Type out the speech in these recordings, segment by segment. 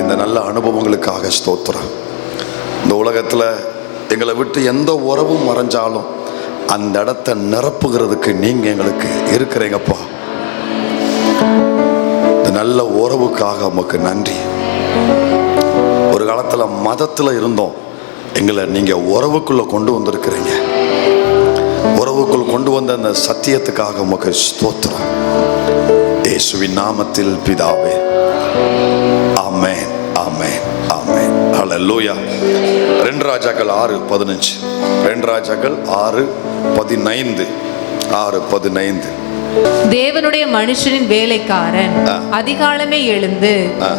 இந்த நல்ல அனுபவங்களுக்காக ஸ்தோத்திரம். இந்த உலகத்தில் எங்களை விட்டு எந்த உறவும் மறைஞ்சாலும் அந்த இடத்தை நிரப்புகிறதுக்கு நீங்கள் எங்களுக்கு இருக்கிறீங்கப்பா. இந்த நல்ல உறவுக்காக உமக்கு நன்றி. ஒரு காலத்தில் மதத்தில் இருந்தோம், எங்களை நீங்கள் உறவுக்குள்ளே கொண்டு வந்திருக்கிறீங்க. உறவுக்குள் கொண்டு வந்த அந்த சத்தியத்துக்காக உமக்கு ஸ்தோத்திரம். இயேசுவின் நாமத்தில் பிதாவே, ஆமென், ஆமென், ஆமென். ஹல்லேலூயா. 2 ராஜாக்கள் 6:15. 2 ராஜாக்கள் 6:15. 6:15. தேவனுடைய மனுஷனின் வேலைக்காரன் அதிகாலமே எழுந்து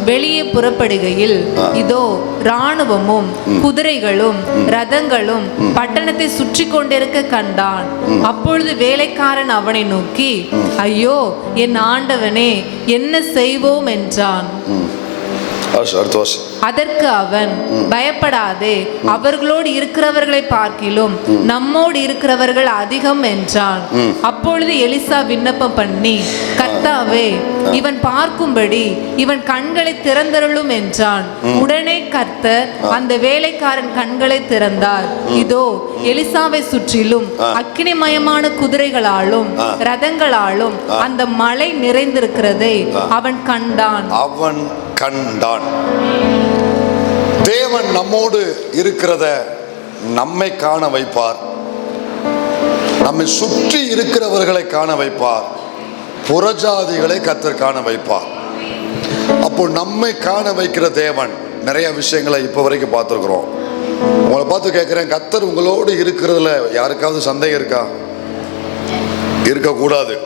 வெளியே புறப்படுகையில் இதோ இராணுவமும் குதிரைகளும் ரதங்களும் பட்டணத்தை சுற்றி கொண்டிருக்க கண்டான். அப்பொழுது வேலைக்காரன் அவனை நோக்கி, ஐயோ என் ஆண்டவனே, என்ன செய்வோம் என்றான். அதற்கு அவன், பயப்படாதே, அவர்களோடு இருக்கிறவர்களை பார்க்கிலும் நம்மோடு இருக்கிறவர்கள் அதிகம் என்றான். அப்பொழுது எலிசா விண்ணப்பம் பண்ணி, கர்த்தாவே, இவன் பார்க்கும்படி இவன் கண்களை திறந்தருளும் என்றான். உடனே கர்த்தர் அந்த வேலைக்காரன் கண்களை திறந்தார். இதோ எலிசாவை சுற்றிலும் அக்கினிமயமான குதிரைகளாலும் ரதங்களாலும் அந்த மலை நிறைந்திருக்கிறதை அவன் கண்டான். தேவன் நம்மோடு இருக்கிறத நம்மை காண வைப்பார், நம்மை சுற்றி இருக்கிறவர்களை காண வைப்பார், புறஜாதிகளை கர்த்தர் காண வைப்பார். அப்போ நம்மை காண வைக்கிற தேவன் நிறைய விஷயங்களை இப்போ வரைக்கும் பார்த்துருக்குறோம். உங்களை பார்த்து கேட்குறேன், கர்த்தர் உங்களோடு இருக்கிறதுல யாருக்காவது சந்தேகம் இருக்கா? இருக்கக்கூடாது.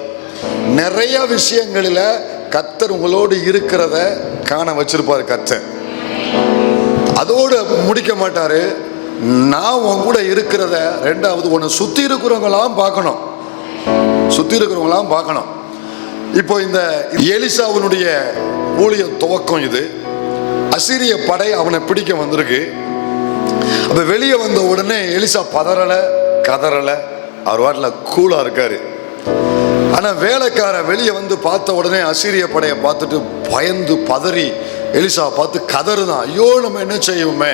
நிறைய விஷயங்களில் கர்த்தர் உங்களோடு இருக்கிறத காண வச்சிருப்பாரு கர்த்தர். அதோடு முடிக்க மாட்டாரு. நான் உன் கூட இருக்கிறத, ரெண்டாவது உன்னை சுத்தி இருக்கிறவங்களாம் பார்க்கணும், சுத்தி இருக்கிறவங்களாம் பார்க்கணும். இப்போ இந்த எலிசாவினுடைய ஊழிய துவக்கம் இது. அசீரிய படை அவனை பிடிக்க வந்திருக்கு. அப்ப வெளியே வந்த உடனே எலிசா பதறல கதறல, அவர் வாட்டில் கூலா இருக்காரு. ஆனா வேலைக்கார வெளியே வந்து பார்த்த உடனே அசீரிய படையை பார்த்துட்டு பயந்து பதறி எலிசா பார்த்து கதறுதான், ஐயோ நம்ம என்ன செய்வோமே.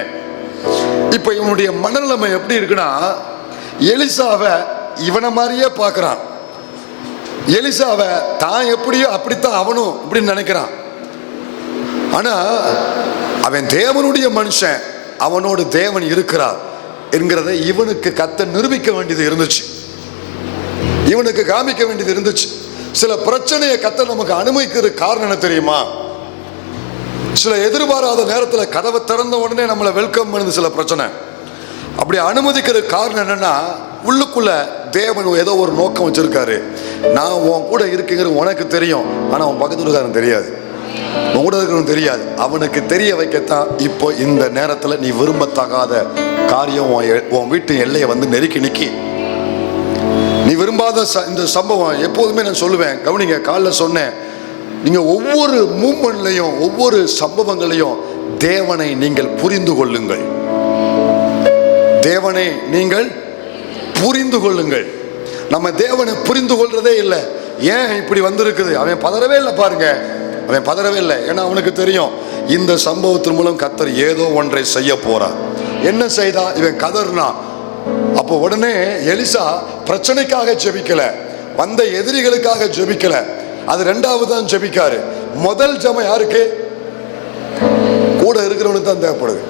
இப்ப இவனுடைய மனநிலைமை எப்படி இருக்குன்னா, எலிசாவை இவனை மாதிரியே பார்க்கறான். எலிசாவை தான் எப்படியோ அப்படித்தான் அவனும் இப்படின்னு நினைக்கிறான். ஆனா அவன் தேவனுடைய மனுஷன், அவனோடு தேவன் இருக்கிறார் என்கிறத இவனுக்கு கர்த்தர் நிரூபிக்க வேண்டியது இருந்துச்சு, இவனுக்கு காமிக்க வேண்டியது இருந்துச்சு. சில பிரச்சனையை கர்த்தர் நமக்கு அனுமதிக்கிற காரணம் என்ன தெரியுமா? சில எதிர்பாராத நேரத்தில் கதவை திறந்த உடனே நம்மளை வெல்கம் பண்ணுது சில பிரச்சனை. அப்படி அனுமதிக்கிற காரணம் என்னன்னா, உள்ளுக்குள்ள தேவன் ஏதோ ஒரு நோக்கம் வச்சிருக்காரு. நான் உன் கூட இருக்கேங்கிறது உனக்கு தெரியும், ஆனா உன் பக்கத்துல இருக்காருன்னு தெரியாது, உன் கூட இருக்கிறவன் தெரியாது. அவனுக்கு தெரிய வைக்கத்தான் இப்போ இந்த நேரத்தில் நீ விரும்பத்தகாத காரியம் உன் வீட்டு எல்லையை வந்து நெருக்கி நிக்கி. நீ விரும்பாத இந்த சம்பவம் எப்போதுமே நான் சொல்லுவேன், கவனிங்க. காலைல சொன்னேன், நீங்க ஒவ்வொரு மூமெண்ட்லையும் ஒவ்வொரு சம்பவங்களையும் தேவனை நீங்கள் புரிந்து கொள்ளுங்கள், தேவனை நீங்கள் புரிந்து கொள்ளுங்கள். நம்ம தேவனை புரிந்து கொள்றதே இல்லை. ஏன் இப்படி வந்திருக்குது? அவன் பதறவே இல்லை பாருங்க, அவன் பதறவே இல்லை. ஏன்னா அவனுக்கு தெரியும் இந்த சம்பவத்தின் மூலம் கர்த்தர் ஏதோ ஒன்றை செய்ய போறார். என்ன செய்தா? இவன் கதறினா. அப்போ உடனே எலிசா பிரச்சனைக்காக ஜெபிக்கல, வந்த எதிரிகளுக்காக ஜெபிக்கல, அது ரெண்டாவது தான் ஜெபிக்காரு. முதல் ஜெபம் யாருக்கு? கூட இருக்கிறவனுக்கு தான் தேவைப்படுது.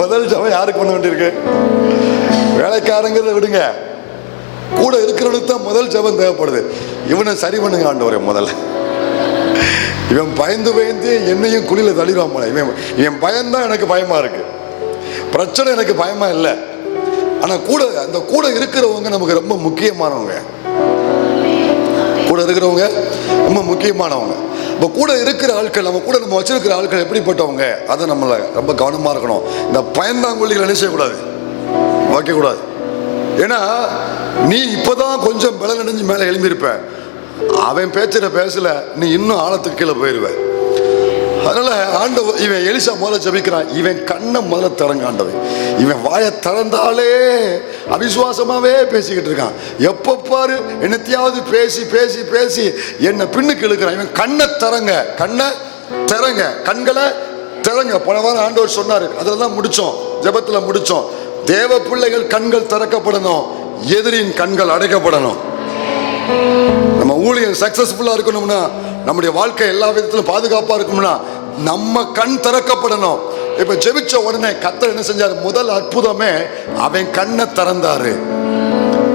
முதல் ஜெபம் யாருக்கு பண்ண வேண்டியிருக்கு? வேலைக்காரங்கிறத விடுங்க, கூட இருக்கிறவனுக்கு தான் முதல் ஜெபம் தேவைப்படுது. இவனை சரி பண்ணுங்க ஆண்டவரே முதல்ல. இவன் பயந்து பயந்து என்னையும் குழியில தள்ளிடுவான் போல. இவன் பயம்தான் எனக்கு பயமா இருக்கு, பிரச்சனை எனக்கு பயமா இல்லை. ஆனா அந்த கூட இருக்கிறவங்க நமக்கு ரொம்ப முக்கியமானவங்க, கூட இருக்கிறவங்க ரொம்ப முக்கியமானவங்க. இப்போ கூட இருக்கிற ஆட்கள், நம்ம வச்சிருக்கிற ஆட்கள் எப்படிப்பட்டவங்க, அதை நம்மள ரொம்ப கவனமா இருக்கணும். இந்த பயந்தாங்குழிகள் என்ன செய்யக்கூடாது, வைக்கக்கூடாது. ஏன்னா நீ இப்பதான் கொஞ்சம் பலம் அடைஞ்சு மேலே எழும்பியிருப்ப, அவன் பேசல நீ இன்னும் ஆழத்துக்கு கீழே போயிருவ. அதனால ஆண்டவர் இவன் எலிசா முதல்ல ஜெபிக்கிறான். இவன் கண்ணை முதல்ல திறங்க ஆண்டவன். இவன் வாயை திறந்தாலே அவிசுவாசமாவே பேசிக்கிட்டு இருக்கான். எப்ப பாரு என்னத்தையாவது பேசி பேசி பேசி என்ன பின்னுக்கு இழுக்கிறான். இவன் கண்ணை திறங்க, கண்ணை திறங்க, கண்களை திறங்க. போன வாரம் ஆண்டவர் சொன்னாரு, அதெல்லாம் முடிச்சோம், ஜெபத்துல முடிச்சோம். தேவ பிள்ளைகள் கண்கள் திறக்கப்படணும், எதிரின் கண்கள் அடைக்கப்படணும். நம்ம ஊழியம் சக்சஸ்ஃபுல்லா இருக்கணும்னா, நம்முடைய வாழ்க்கை எல்லா விதத்திலும் பாதுகாப்பா இருக்கணும்னா நம்ம கண் திறக்கப்படணும். இப்ப ஜெபிச்ச உடனே கர்த்தர் என்ன செஞ்சாரு? முதல் அற்புதமே அவன் கண்ணை திறந்தாரு.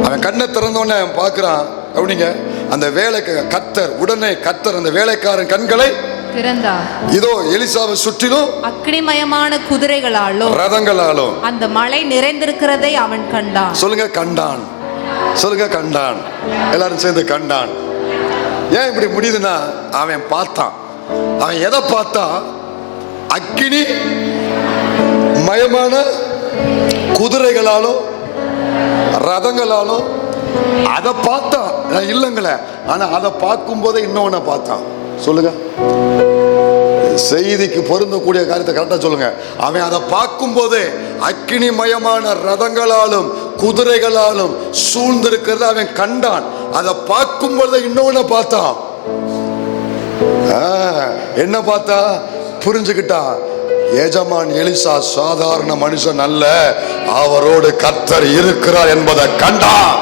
அவன் கண்ணை திறந்தோடனே பார்க்கிறான் அப்படிங்க, அந்த வேலைக்கு கர்த்தர் உடனே கர்த்தர் அந்த வேலைக்காரன் கண்களை திறந்தார். இதோ எலிசாவை சுற்றிலும் அக்னிமயமான குதிரைகளாலும் ரதங்களாலும் அந்த மலை நிறைந்திருக்கிறதை அவன் கண்டான். சொல்லுங்க, கண்டான். சொல்லுங்க, கண்டான். எல்லாரும் சேர்ந்து கண்டான். ஏன் இப்படி முடியுதுன்னா, அவன் பார்த்தான். அவன் எதை பார்த்தா? அக்கினி மயமான குதிரைகளாலும் ரதங்களாலும் அதை பார்த்தான். இல்லைங்களே, ஆனா அதை பார்க்கும் போதே இன்னொன்னு பார்த்தான். சொல்லுங்க, செய்திக்கு பொருந்தக்கூடிய காரியத்தை கரெக்டா சொல்லுங்க. அவன் அதை பார்க்கும் போதே அக்கினி மயமான ரதங்களாலும் குதிரைகளாலும் சூழ்ந்திருக்கிறத அவன் கண்டான். அதை பார்க்கும் போது இன்னொன்னு பார்த்தான். என்ன பார்த்தா? புரிஞ்சுக்கிட்டான், எஜமான் எலிசா சாதாரண மனுஷன் அல்ல, அவரோடு கர்த்தர் இருக்கிறார் என்பதை கண்டான்.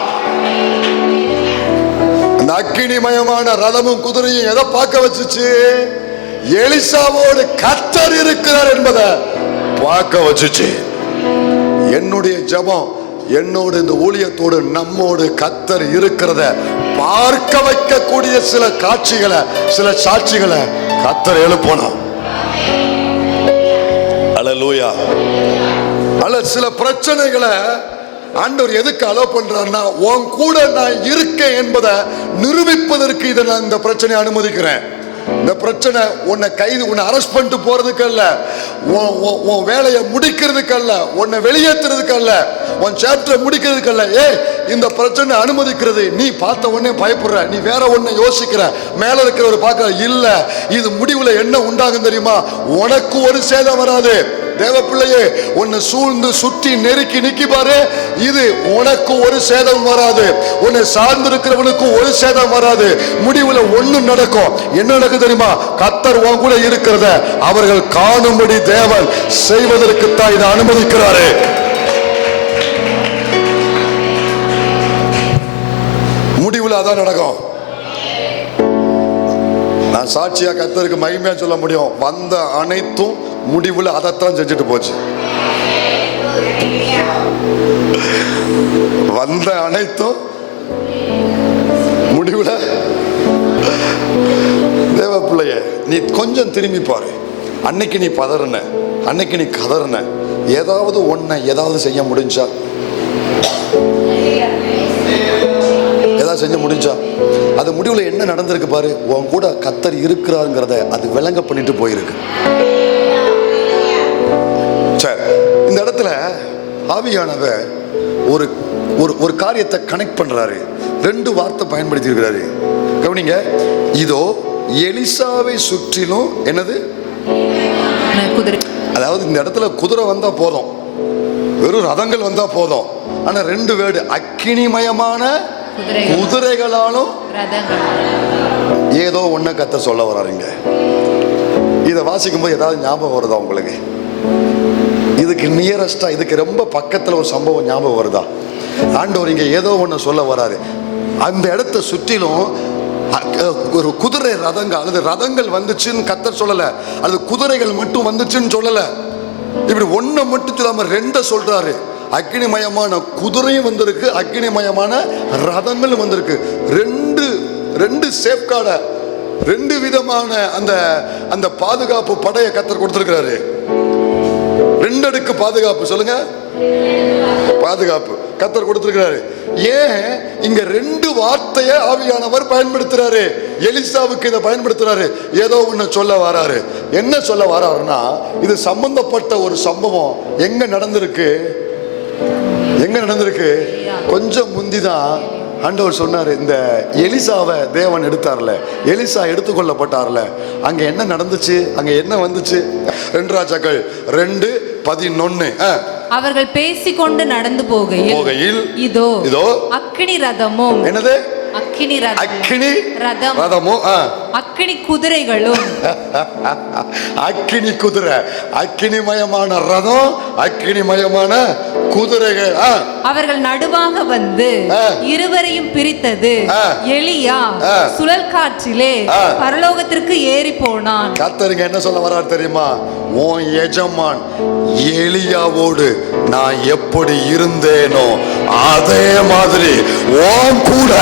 அந்த அக்கினிமயமான ரதமும் குதிரையும் எதை பார்க்க வச்சுச்சு? எலிசாவோடு கர்த்தர் இருக்கிறார் என்பதை பார்க்க வச்சுச்சு. என்னுடைய ஜெபம், என்னோடு இந்த ஊழியத்தோடு நம்மோடு கர்த்தர் இருக்கிறத பார்க்க வைக்கக்கூடிய சில காட்சிகளை, சில சாட்சிகளை கர்த்தர் எழுப்பணும். அல்லேலூயா. அல்ல, சில பிரச்சனைகளை ஆண்டவர் எதுக்கு அலோவ் பண்றாருன்னா, உன் கூட நான் இருக்கேன் என்பதை நிரூபிப்பதற்கு இதை நான் இந்த பிரச்சனையை அனுமதிக்கிறேன். இந்த பிரச்சனை உன்னை கைது, உன்னை அரெஸ்ட் பண்ணிட்டு போறதுக்கு அல்ல, உன் வேலையை முடிக்கிறதுக்கு அல்ல, உன்னை வெளியேற்றுறதுக்கு அல்ல, உன் சாப்டரை முடிக்கிறதுக்கு அல்ல. இந்த பிரச்சனை அனுமதிக்கிறது. நீ பார்த்த உடனே பயப்படுற, நீ வேற ஒன்ன யோசிக்கிற, மேல இருக்கிறவர் பார்க்க இல்ல. இது முடிவுல என்ன உண்டாகும் தெரியுமா? உனக்கு ஒரு சேதம் வராது. தேவ பிள்ளையே, உன்னை சூழ்ந்து சுற்றி நெருக்கி நிக்கி பாரு, இது உனக்கு ஒரு சேதம் வராது, உன்னை சார்ந்து இருக்கிறவனுக்கு ஒரு சேதம் வராது. முடிவுல ஒண்ணும் நடக்கும். என்ன நடக்கும் தெரியுமா? கர்த்தர் உன் கூட இருக்கிறத அவர்கள் காணும்படி தேவன் செய்வதற்கு தான் இதை அனுமதிக்கிறாரு. முடிவுல அதான் நடக்கும். நான் சாட்சியா கர்த்தருக்கு மகிமையா சொல்ல முடியும். வந்த அனைத்தும் முடிவுல அதைத்தான் செஞ்சுட்டு போச்சு. வந்த அனைத்தும் முடிவுல. தேவ பிள்ளைய, நீ கொஞ்சம் திரும்பி பாரு. அன்னைக்கு நீ பதறின, அன்னைக்கு நீ கதறின, ஏதாவது ஒன்ன ஏதாவது செய்ய முடிஞ்சா? ஏதாவது செஞ்ச முடிஞ்சா? அது முடிவுல என்ன நடந்திருக்கு பாரு. உன் கூட கர்த்தர் இருக்கிறாருங்கிறத அது விளங்க பண்ணிட்டு போயிருக்கு. சரி, இந்த இடத்துல ஆவியானவர் ஒரு ஒரு காரியத்தை கனெக்ட் பண்றாரு. ரெண்டு வார்த்தை பயன்படுத்தி இருக்கிறாரு. கவனிங்க, இதோ எலிசாவை சுற்றிலும் என்னது? அதாவது இந்த இடத்துல குதிரை வந்தா போதும், வெறும் ரதங்கள் வந்தா போதும். ஆனா ரெண்டு வேர்டு, அக்கினிமயமான குதிரைகளாலும் ஏதோ ஒன்ன கர்த்தர் சொல்ல வர்றாருங்க. இதை வாசிக்கும் போது ஏதாவது ஞாபகம் வருதா உங்களுக்கு? இதுக்கு நியரஸ்டா, இதுக்கு ரொம்ப பக்கத்துல ஒரு சம்பவம் ஞாபகம் வருதா? ஆண்டவர் இங்க ஏதோ ஒண்ணு சொல்ல வராரு. அந்த இடத்தை சுற்றிலும் ஒரு குதிரை ரதங்கள் அல்லது ரதங்கள் வந்துச்சுன்னு கர்த்தர் சொல்லல, அது குதிரைகள் மட்டும் வந்துச்சுன்னு சொல்லல. இப்படி ஒன்ன மட்டும் சொல்லாம ரெண்ட சொல்றாரு. அக்னிமயமான குதிரையும் வந்திருக்கு, அக்னிமயமான ரதங்களும் வந்திருக்கு. ரெண்டு சேஃப்கார்ட, ரெண்டு விதமான அந்த பாதுகாப்பு படையை கர்த்தர் கொடுத்திருக்கிறாரு. ரெண்டு அடுக்கு பாதுகாப்பு. சொல்லுங்க, பாதுகாப்பு கர்த்தர் கொடுத்திருக்கிறாரு. ஏன் இங்க ரெண்டு வார்த்தையை ஆவியானவர் பயன்படுத்துறாரு? எலிசாவுக்கு இதை பயன்படுத்துறாரு. ஏதோ ஒண்ணு சொல்ல வராரு. என்ன சொல்ல வராருன்னா, இது சம்பந்தப்பட்ட ஒரு சம்பவம் எங்க நடந்திருக்கு? கொஞ்சம் முந்திதான் ஆண்டவர் சொன்னாரு, இந்த எலிசாவை தேவன் எடுத்தார்ல, எலிசா எடுத்துக்கொள்ளப்பட்டார்ல, அங்க என்ன நடந்துச்சு? அங்க என்ன வந்துச்சு? 2 ராஜாக்கள் 2:11. அவர்கள் பேசிக்கொண்டு நடந்து போகையில் இதோ அக்கினி ரதமும். என்னது? அக்கினி ரதமும் அக்கினி குதிரைகளும் அக்கினி குதிரை, அக்கினிமயமான ரதம், அக்கினிமயமான குதிரைகள். அவர்கள் நடுவாக வந்து இருவரையும் பிரித்தது. எலியா சுழல் காற்றிலே பரலோகத்திற்கு ஏறி போனான். கர்த்தருங்க என்ன சொல்ல வர்றாரு தெரியுமா? உன் எஜமான் எலியாவோடு நான் எப்படி இருந்தேனோ அதே மாதிரி உன் கூட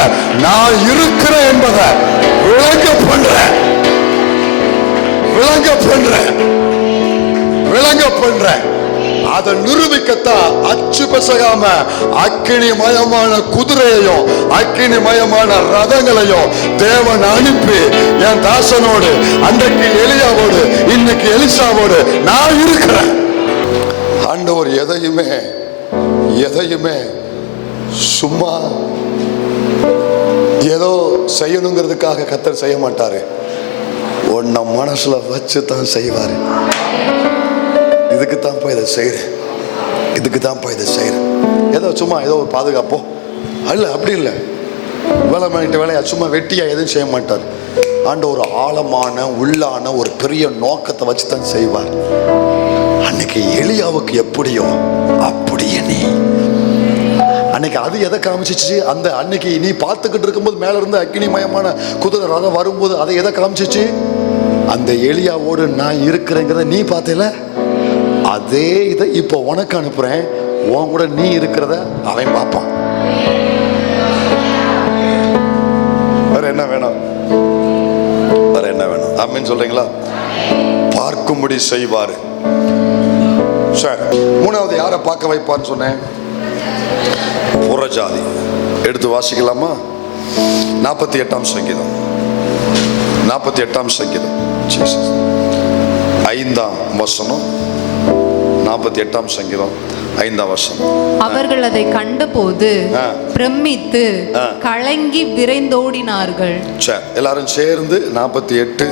நான் இருக்கிறேன் என்பதை விளங்க பண்றேன். அதை நிரூபிக்கத்தான் அச்சு பெசகாம அக்கினிமயமான குதிரையையும் அக்கினிமயமான ரதங்களையும் தேவன் அனுப்பி என் தாசனோடு, அன்றைக்கு எலியாவோடு, இன்னைக்கு எலிசாவோடு நான் இருக்கிறேன். ஆண்டவர் எதையுமே சும்மா ஏதோ செய்யணுங்கிறதுக்காக கர்த்தர் செய்ய மாட்டாரு. உன்னை மனசுல வச்சு தான் செய்வாரு. இதுக்கு தான் போய் இதை செய்கிறேன், ஏதோ சும்மா ஏதோ ஒரு பாதுகாப்போ அல்ல, அப்படி இல்லை. வேலை பண்ணிட்டு வேலையா சும்மா வெட்டியா எதுவும் செய்ய மாட்டார். ஆண்டவர் ஒரு ஆழமான உள்ளான ஒரு பெரிய நோக்கத்தை வச்சு தான் செய்வார். அன்னைக்கு எலியாவுக்கு எப்படியோ அப்படியே நீ அன்னைக்கு அது எதை காமிச்சிச்சு? அந்த அன்னைக்கு நீ பார்த்துக்கிட்டு இருக்கும்போது மேல இருந்து அக்கினிமயமான குதிரை ரதம் வரும்போது அதை எதை காமிச்சிச்சு? அந்த எலியாவோடு நான் இருக்கிறேங்கிறத நீ பார்த்தல. அதே இதை இப்போ உனக்கு அனுப்புறேன். உன் கூட நீ இருக்கிறத அவன் பார்ப்பான். வேற என்ன வேணும்? ஆமென் சொல்றீங்களா? பார்க்கும்படி செய்வாரு. சரி, மூணாவது யாரை பார்க்க வைப்பான்னு சொன்னேன்? புறஜாதி. எடுத்து வாசிக்கலாமா? 48ஆம் சங்கீதம் 5ஆம் வசனம். 48ஆம் சங்கீதம் 5ஆம் வசனம். அவர்கள் அதை கண்டபோது பிரமித்து கலங்கி விரைந்தோடினார்கள். சரி, எல்லாரும் சேர்ந்து 48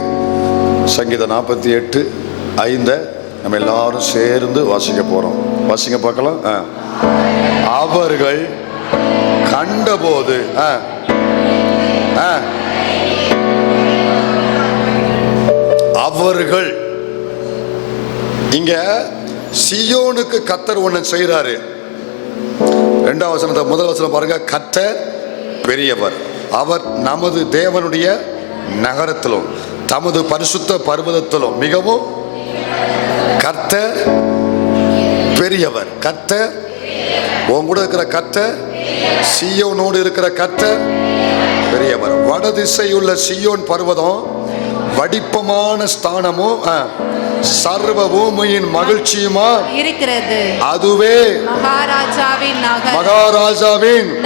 சங்கீதம் 48:5 நம்ம எல்லாரும் சேர்ந்து வாசிக்க போறோம். வாசிங்க பார்க்கலாம். அவர்கள் கண்டபோது அவர்கள், இங்க சியோனுக்கு கர்த்தர் ஒண்ணு செய்யறாரு. 2ஆம் வசனத்தை முதல் வசனம் பாருங்க. கர்த்தர் பெரியவர், அவர் நமது தேவனுடைய நகரத்திலும் தமது பரிசுத்த பர்வதத்திலும் மிகவும் கர்த்தர் பெரியவர். கர்த்தர் உன் கூட இருக்கிற கர்த்தர், சியோனோடு இருக்கிற கர்த்தர் பெரியவர். வடதிசையுள்ள சியோன் பர்வதம் வடிப்பமான ஸ்தானமும் சர்வ பூமியின் மகிழ்ச்சியுமா இருக்கிறது. அதுவே மகாராஜாவின்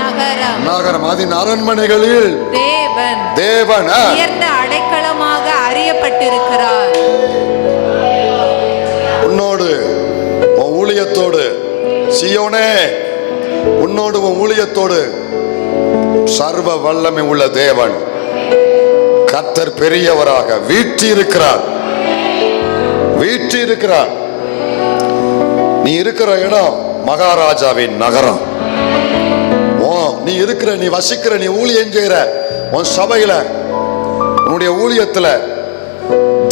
நகரம். அதன் அரண்மனைகளில் தேவன் உயர்ந்த அடைக்கலமாக அறியப்பட்டிருக்கிறார். உன்னோடு உன் ஊழியத்தோடு, சியோனே உன்னோடு உன் ஊழியத்தோடு சர்வ வல்லமை உள்ள தேவன் கர்த்தர் பெரியவராக வீற்றிருக்கிறார். நீ இருக்கிற இடம் மகாராஜாவின் நகரம். நீ இருக்கிற, நீ வசிக்கிற, நீ ஊழியம் செய்கிற உன் சபையில, உன்னுடைய ஊழியத்துல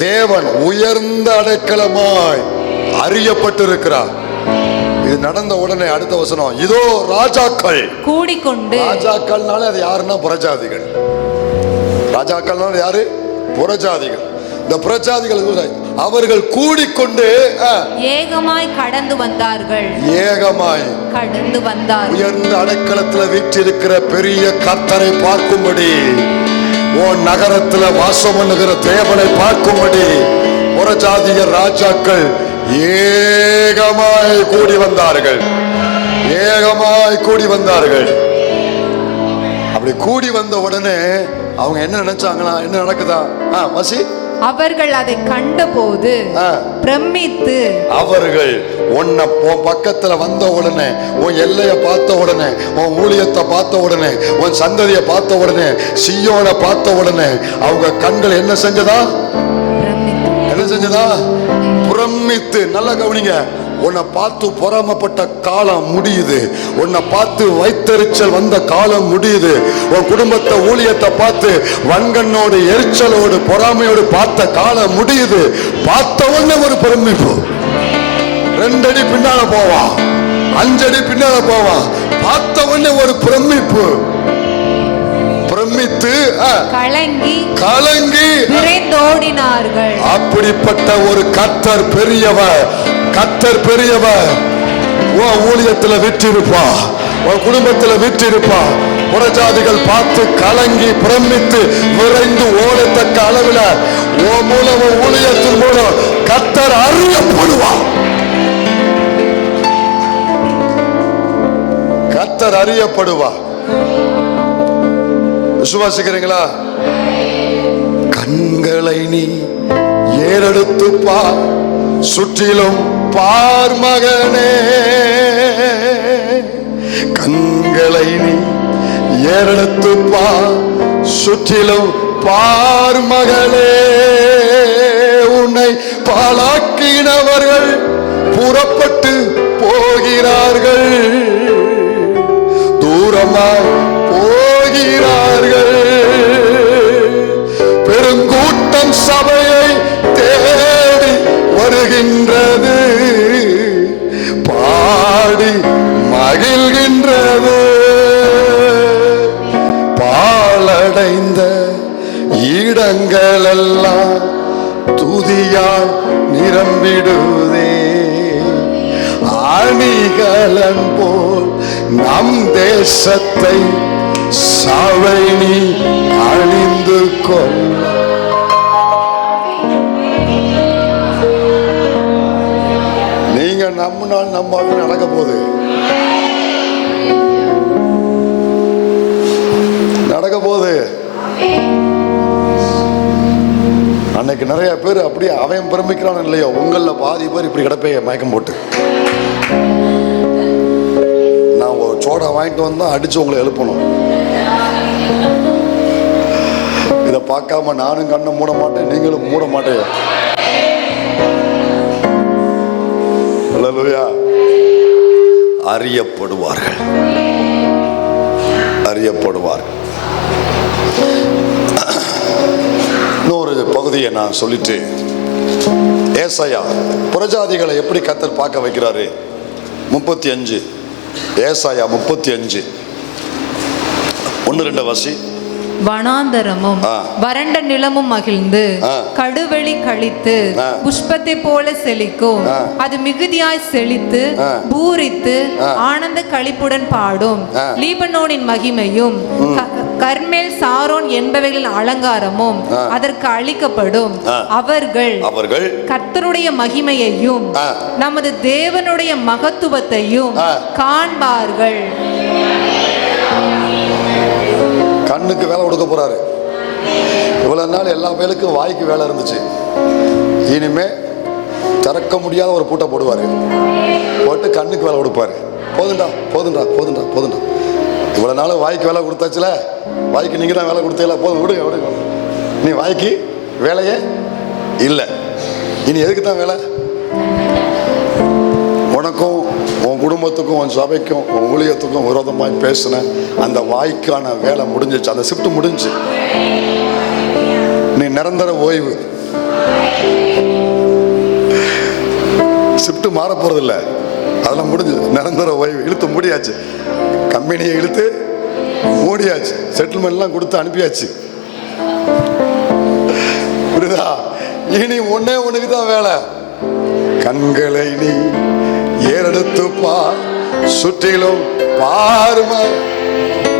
தேவன் உயர்ந்த அடைக்கலமாய் அறியப்பட்டிருக்கிறார். இது நடந்த உடனே அடுத்த வசனம், இதோ ராஜாக்கள் கூடிக்கொண்டு. ராஜாக்கள்னால அது யாருன்னா புறஜாதிகள். ராஜாக்கள்னால யாரு? புறஜாதிகள். இந்த புறஜாதிகள் அவர்கள் கூடிக்கொண்டு ஏகமாய் கடந்து வந்தார்கள். உயர்ந்த அடைக்கலத்துல வீற்றிருக்கிற பெரிய கர்த்தரை பார்க்கும்படி, உன் நகரத்துல வாசம் பண்ணுகிற தேவனை பார்க்கும்படி புறஜாதிகள் ராஜாக்கள் ஏகமாய் கூடி வந்தார்கள். அப்படி கூடி வந்த உடனே அவங்க என்ன நினைச்சாங்களா? என்ன நடக்குதா? வசி அவர்கள் அதை கண்டபோது பிரமித்து, அவர்கள் உன்னை பக்கத்துல வந்த உடனே, உன் எல்லைய பார்த்த உடனே, உன் ஊழியத்தை பார்த்த உடனே, உன் சந்ததியை பார்த்த உடனே, சியோனை பார்த்த உடனே அவங்க கண்கள் என்ன செஞ்சதா? பிரமித்து. நல்லா கவனிங்க. உன்னை பார்த்து பொறாமப்பட்ட காலம் முடியுது. உன்னை பார்த்து வைத்தறிச்சல் வந்த காலம் முடியுது. உன் குடும்பத்தை ஊழியத்தை பார்த்து வன்கண்ணோடு எரிச்சலோடு பொறாமையோடு பார்த்த காலம் முடியுது. பார்த்த உடனே ஒரு பிரமிப்பு. 2 அடி பின்னால போவான், 5 அடி பின்னால போவான். பார்த்த உடனே ஒரு பிரமிப்பு. பிரமித்து கலங்கி விரைந்தோடினார்கள். அப்படிப்பட்ட ஒரு கர்த்தர் பெரியவர். கர்த்தர் பெரியவர். உன் ஊழியத்துல விற்றிருப்பா, உன் குடும்பத்துல விற்றிருப்பா. புறஜாதிகள் பார்த்து கலங்கி பிரமித்து விரைந்து ஓடத்தக்க அளவில் உன் மூலம் ஊழியத்தின் மூலம் கர்த்தர் அறியப்படுவார். கர்த்தர் அறியப்படுவார். விசுவாசிக்கிறீங்களா? கண்களை நீ ஏறெடுத்து பார், சுற்றிலும் பார் மகனே. கண்களை நீ ஏறெடுத்து பார், சுற்றிலும் பார் மகளே. உன்னை பாழாக்கினவர்கள் புறப்பட்டு போகிறார்கள், தூரமாய் போகிறார்கள். பெருங்கூட்டம் சபையை தேடி வருகின்றது, பாடி மகிழ்கின்றது. பாழடைந்த இடங்களெல்லாம் துதியால் நிரம்பிடுதே. அணிகலன் போல் நம் தேசத்தை சாவை நீ அணிந்து கொள்ள. நீங்க நம்பினால் நம்பாக நடக்க போகுது, நடக்க போகுது. அன்னைக்கு நிறைய பேர் அப்படியே அவன் பிரமிக்கிறான் இல்லையோ, உங்கள பாதி பேர் இப்படி கிடப்பே மயக்கம் போட்டு. நான் ஒரு சோடா வாங்கிட்டு வந்தா அடிச்சு உங்களை எழுப்பணும். இதை பார்க்காம நானும் கண்ணை மூட மாட்டேன், நீங்களும் மூட மாட்டேன். அல்லேலூயா. அறியப்படுவார்கள், அறியப்படுவார்கள். இன்னொரு பகுதியை நான் சொல்லிட்டு, ஏசாயா புறஜாதிகளை எப்படி கர்த்தர் பார்க்க வைக்கிறாரு. 35 ஏசாயா 35 1-2 வசி. வனாந்தரமும் வறண்ட நிலமும் மகிழ்ந்து கடுவெளி கழித்து புஷ்பத்தை போல செழிக்கும். அது மிகுதியாய் செழித்து பூரித்து ஆனந்த களிப்புடன் பாடும். லீபனோனின் மகிமையும் கர்மேல் சாரோன் என்பவைகளின் அலங்காரமும் அதற்கு அளிக்கப்படும். அவர்கள் கர்த்தருடைய மகிமையையும் நமது தேவனுடைய மகத்துவத்தையும் காண்பார்கள். கண்ணுக்கு வேலை கொடுக்க போறாரு. இவ்வளவு நாள் எல்லா வேலைக்கும் வாய்க்கு வேலை இருந்துச்சு. இனிமே திறக்க முடியாத ஒரு பூட்டை போடுவாரு, போட்டு கண்ணுக்கு வேலை கொடுப்பாரு. போதுண்டா போதுண்டா போதுண்டா போதுண்டா. இவ்வளவு நாள் வாய்க்கு வேலை கொடுத்தாச்சுல, வாய்க்கு நீங்க தான் வேலை கொடுத்தீங்களா, போதும் விடுங்க விடுங்க. நீ வாய்க்கு வேலையே இல்லை, இனி எதுக்கு தான் வேலை? உனக்கும் உன் குடும்பத்துக்கும் உன் சபைக்கும் உன் ஊழியத்துக்கும் விரோதமாய் பேசின அந்த வாய்க்கான வேலை முடிஞ்சிச்சு. அந்த ஷிஃப்ட் முடிஞ்சு, நீ நிரந்தர ஓய்வு. ஷிஃப்ட் மாற போறது இல்லை, அதெல்லாம் முடிஞ்சு நிரந்தர ஓய்வு. இழுத்து மூடியாச்சு, கம்பெனியை இழுத்து மூடியாச்சு, செட்டில்மெண்ட்லாம் கொடுத்து அனுப்பியாச்சு. புரியுதா? இனி ஒன்னே ஒண்ணுக்கு தான் வேலை. கண்களை நீ ஏறெடுத்து பார், சுற்றிலும் பார்ம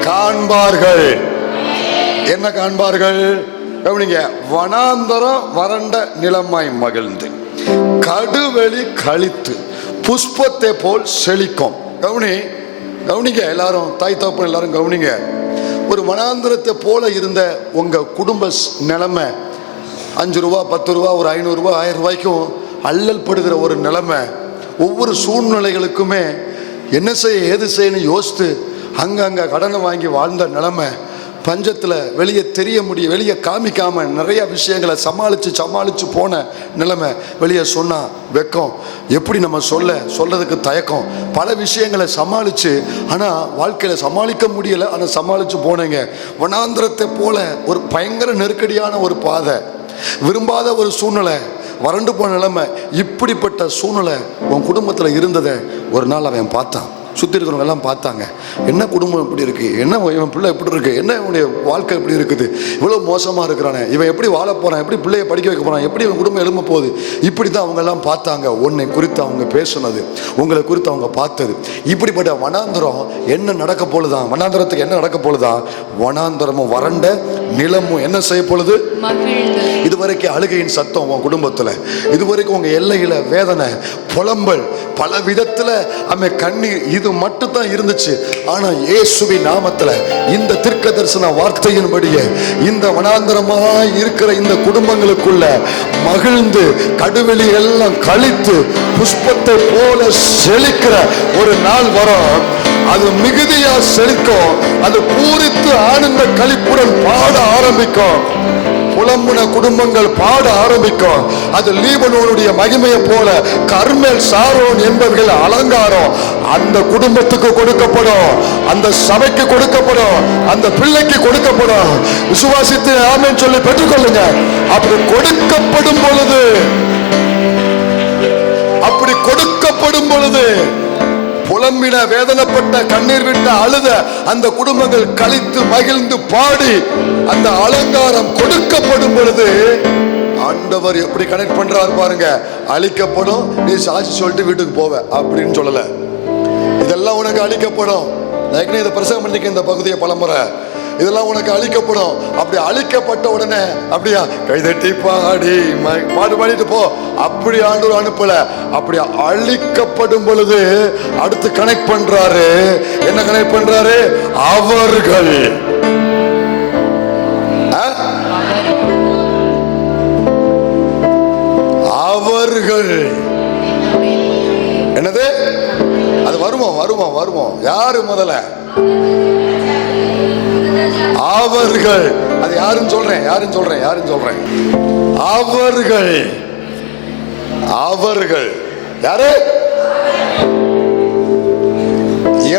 காண்பார்கள். என்ன காண்பார்கள்? கவனிங்க. வனாந்தரம் வறண்ட நிலமாய் மகிழ்ந்து கடுவெளி கழித்து புஷ்பத்தை போல் செழிக்கும். கவனிங்க எல்லாரும், தாய் தகப்பன் எல்லாரும் கவனிங்க. ஒரு வனாந்தரத்தை போல இருந்த உங்க குடும்ப நிலைமை 5 ரூபா 10 ரூபா ஒரு 500 ரூபா 1000 ரூபாய்க்கும் அல்லல் படுகிற ஒரு நிலைமை. ஒவ்வொரு சூழ்நிலைகளுக்குமே என்ன செய்ய ஏது செய்யணும் யோசித்து அங்கங்க கடனை வாங்கி வாழ்ந்த நிலைமை. பஞ்சத்தில் வெளியே வெளியே காமிக்காம நிறைய விஷயங்களை சமாளிச்சு போன நிலைமை. வெளியே சொன்னா வெக்கம், எப்படி நம்ம சொல்றதுக்கு தயக்கம், பல விஷயங்களை சமாளிச்சு, ஆனா வாழ்க்கையில சமாளிக்க முடியல. ஆனா சமாளிச்சு போனீங்க. வனாந்திரத்தை போல ஒரு பயங்கர நெருக்கடியான ஒரு பாதை, விரும்பாத ஒரு சூழ்நிலை, வறண்டு போன நிலைமை. இப்படிப்பட்ட சூழ்நிலை உன் குடும்பத்தில் இருந்ததை ஒரு நாள் அவன் பார்த்தான். சுற்றி இருக்கிறவங்க எல்லாம் பார்த்தாங்க, என்ன குடும்பம் இப்படி இருக்கு, என்ன இவன் பிள்ளை எப்படி இருக்கு, என்ன இவனுடைய வாழ்க்கை இப்படி இருக்குது, இவ்வளோ மோசமாக இருக்கிறானே, இவன் எப்படி வாழ போறான், எப்படி பிள்ளையை படிக்க வைக்க போறான், எப்படி இவன் குடும்பம் எழும்ப போகுது. இப்படி தான் அவங்க எல்லாம் பார்த்தாங்க. உன்னை குறித்து அவங்க பேசுனது, உங்களை குறித்து அவங்க பார்த்தது. இப்படிப்பட்ட வனாந்தரம் என்ன நடக்க போலுதான், வனாந்தரத்துக்கு என்ன நடக்க போலுதான், வனாந்தரமும் வறண்ட நிலமும் என்ன செய்ய பொழுது, இதுவரைக்கும் அழுகையின் சத்தம் உன் குடும்பத்தில், இதுவரைக்கும் உங்க எல்லையில வேதனை, புலம்பல், பல விதத்துல அவன் கண்ணீர், இது மட்டும் தான் இருந்துச்சு. ஆனா இயேசுவின் நாமத்துல இந்த தீர்க்க தரிசன வார்த்தையின்படியே இந்த வனாந்தரமாய் இருக்கிற இந்த குடும்பங்களுக்குள்ள மகிழ்ந்து கடுவெளி எல்லாம் கழித்து புஷ்பத்தை போல செழிக்கிற ஒரு நாள் வரும். அது மிகுதியா செழிக்கும், அது பூரித்து ஆனந்த களிப்புடன் பாட ஆரம்பிக்கும். புலம்புன குடும்பங்கள் பாட ஆரம்பிக்கும். அது லீபனோனுடைய மகிமையை போல கர்மேல் சாரோன் என்பவர்கள் அலங்காரம் அந்த குடும்பத்துக்கு கொடுக்கப்படும், அந்த சபைக்கு கொடுக்கப்படும், அந்த பிள்ளைக்கு கொடுக்கப்படும். விசுவாசித்து ஆமென் சொல்லி பெற்றுக்கொள்ளுங்க. அப்படி கொடுக்கப்படும் பொழுது புலம்பின, வேதனைப்பட்ட, கண்ணீர் விட்ட, அழுத அந்த குடும்பங்கள் கழித்து மகிழ்ந்து பாடி அந்த அலங்காரம் கொடுக்கப்படும் பொழுது ஆண்டவர் எப்படி கனெக்ட் பண்றாரு பாருங்க. அழிக்கப்படும், நீ சாட்சி சொல்லிட்டு வீட்டுக்கு போவ அப்படின்னு சொல்லல. இதெல்லாம் உனக்கு அழிக்கப்படும். இதை பிரசங்கம் பண்ணிக்க இந்த பகுதியை பலமுறை. இதெல்லாம் உனக்கு அழிக்கப்படும். அப்படி அழிக்கப்பட்ட உடனே அப்படியா கைதட்டி பாடு பாடிட்டு போ, அப்படி ஆண்டவர் அனுப்பல. அப்படி அழிக்கப்படும் பொழுது அடுத்து கனெக்ட் பண்றாரு. என்ன கனெக்ட் பண்றாரு? அவர்கள் என்னது? அது வருவோம். யாரு முதல்ல? அவர்கள். அது யாருன்னு சொல்றேன். அவர்கள் யாரு?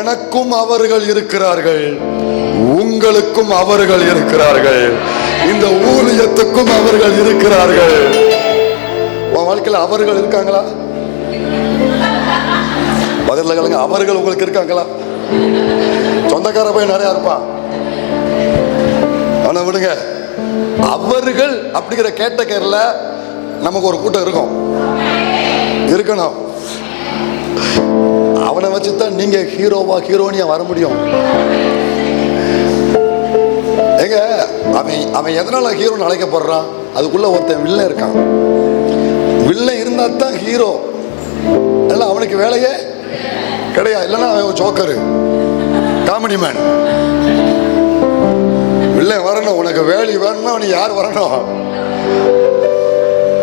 எனக்கும் அவர்கள் இருக்கிறார்கள், உங்களுக்கும் அவர்கள் இருக்கிறார்கள், இந்த ஊழியத்துக்கும் அவர்கள் இருக்கிறார்கள். உன் வாழ்க்கையில் அவர்கள் இருக்காங்களா? பதில் கேளுங்க. அவர்கள் உங்களுக்கு இருக்காங்களா? சொந்தக்கார போய் நிறைய இருப்பான், அவனை விடுங்க. அவர்கள் அப்படிங்கிற கேட்டகரியில நமக்கு ஒரு கூட்டம் இருக்கணும். அவனை வச்சுதான் நீங்க ஹீரோனியா வர முடியும். ஏங்க, அவன் எதனால ஹீரோன்னு அழைக்கப்படுறான்? அதுக்குள்ள ஒருத்தன் வில்லன் இருக்கான். வில்லன் இருந்தா தான் ஹீரோ. அவனுக்கு வேலையே கிடையாது. இல்லைன்னா அவன் ஜோக்கரு, காமெடி மேன். வில்லன் வரணும். உனக்கு வேலை வேணும்னா நீ யார் வரணும்?